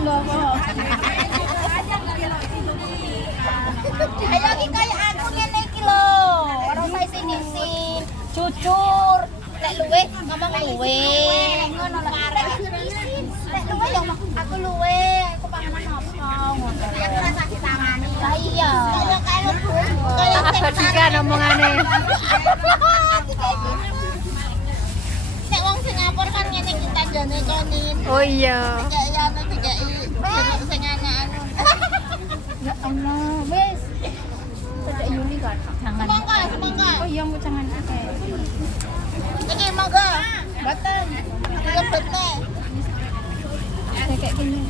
Ayo lagi kayak aku ngene iki lho. Ora usah isin-isin. Jujur. Lek luwe ngomong luwe. Ngono lho. Lek luwe yo aku luwe. Aku panganan apa ngono. Aku rasa ditangani. Lah iya. Kayak Abadikan omongane. Nek wong Singapura kan ngene iki tandane konin. Oh iya. Ya anu dikeki jeruk sing anu. Ya Allah, wis. Tidak Yuli kan. Jangan. Semangka. Oh iya, mau jangan akeh. Iki mangga. Boten. Lebet nek. Kayak gini.